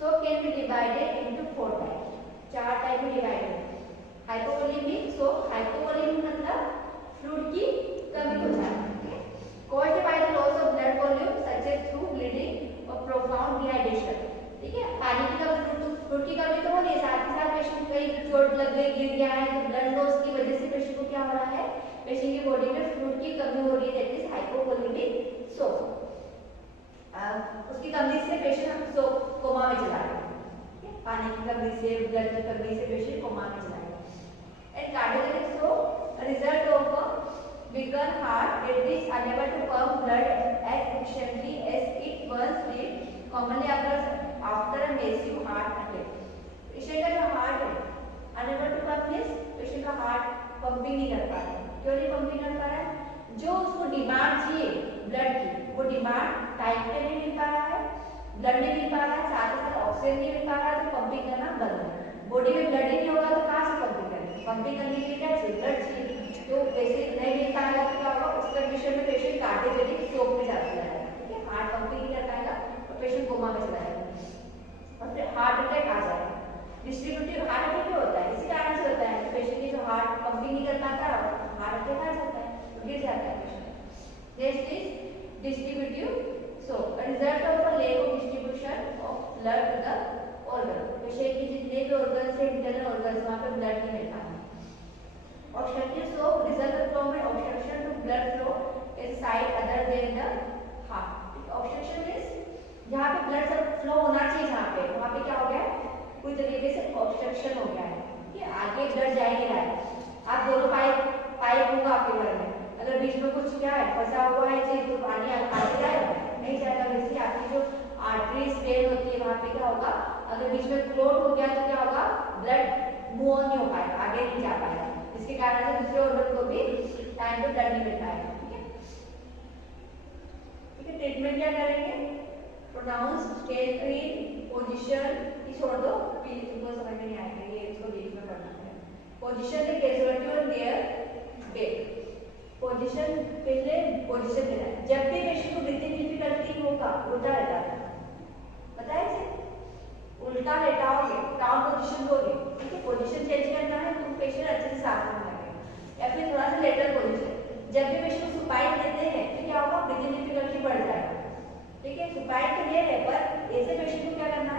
So can be divided into 4 types. 4 type में divide है. Hypovolemic, सो hypovolemic मतलब fluid की कमी हो जाना. Caused by the loss of blood volume such as through bleeding or profound dehydration. ठीक है, पानी की कमी, फ्लूइड की कमी तो हो नहीं, साथ ही साथ पेशेंट को कहीं चोट लग गई, गिर गया है, तो ब्लड लॉस की वजह से पेशेंट को क्या हो रहा है, पेशेंट की बॉडी में फ्लूइड की कमी हो रही है, दैट इज हाइपोवोलेमिक. सो उसकी कमी से पेशेंट सो कोमा में चला गया. पानी की कमी से, ब्लड की कमी से पेशेंट कोमा में चला गया. And cardiogenic, so result of a weakened heart that is unable to pump blood as efficiently as it once did, commonly after a massive heart attack. Patient का जो हार्ट है unable to pump means patient का heart pumping नहीं कर पा रहा है. क्यों नहीं पंपिंग कर पा रहा है? जो उसको डिमांड चाहिए ब्लड की, वो डिमांड टाइम पे नहीं मिल पा रहा है, ब्लड नहीं मिल पा रहा है, साथ ही साथ ऑक्सीजन नहीं मिल पा रहा है, तो पंपिंग करना बंद है. बॉडी में ब्लड ही नहीं होगा तो कहाँ से पंपिंग करेंगे? पंपिंग करने के लिए क्या चाहिए? ब्लड चाहिए. तो पेशेंट नहीं मिल पाएगा तो क्या होगा, उस कंडीशन में पेशेंट कार्डियोजेनिक शॉक में जाता है. ठीक है, हार्ट पंपिंग नहीं कर पाएगा तो पेशेंट कोमा में चला जाएगा और फिर हार्ट अटैक आ जाएगा. डिस्ट्रीब्यूटिव हार्ट अटैक क्यों होता है? इसी कारण से होता है कि पेशेंट की जो हार्ट पंपिंग नहीं कर पाता है, हार्ट अटैक आ जाता है, तो गिर जाता है patient. Next is distributive shock, result of a lack of distribution of blood to the organ. Patient की जितने भी ऑर्गन से इंटरनल ऑर्गन वहां पे ब्लड नहीं मिल पाता. Obstructive shock results from an obstruction to blood flow in site other than the heart. Obstruction means जहाँ पे ब्लड फ्लो होना चाहिए, जहाँ पे वहाँ पे क्या हो गया है, कोई तरीके से ऑब्स्ट्रक्शन हो गया है. ठीक है, आगे ब्लड जा ही नहीं रहा है. आप दोनों पाइप होगा आपके घर में, अगर बीच में कुछ क्या है फंसा हुआ है चीज तो पानी आगे जाएगा नहीं जाएगा. वैसे आपकी जो आर्टरीज वेन होती है वहाँ पे क्या होगा, अगर बीच में क्लोट हो गया तो क्या होगा, ब्लड मूव ऑन नहीं हो पाएगा, आगे नहीं जा पाएगा. इसके कारण से दूसरे ऑर्गन को भी टाइम पे ब्लड नहीं मिल पाएगा. ठीक है, ठीक है. ट्रीटमेंट क्या करेंगे? प्रोनाउंस स्टेज क्लीन पोजीशन की छोड़ दो, इनको समझ में नहीं आएगा, ये इसको बीच में पढ़ना है. Position the casualty on their bed. Position पहले पोजीशन देना है. जब भी पेशेंट को ब्रीथिंग डिफिकल्टी होगा उल्टा लेटा है, पता है इसे, उल्टा लेटाओगे, डाउन पोजीशन दोगे. ठीक है, पोजीशन चेंज करना है तो पेशेंट अच्छे से सांस लेने लगेगा. या फिर थोड़ा सा लेटर पोजीशन. जब भी पेशेंट को सुपाइन देते हैं तो क्या होगा, ब्रीथिंग डिफिकल्टी बढ़ जाएगा. ठीक है, सुपाइन तो ले रहे पर ऐसे पेशेंट को क्या करना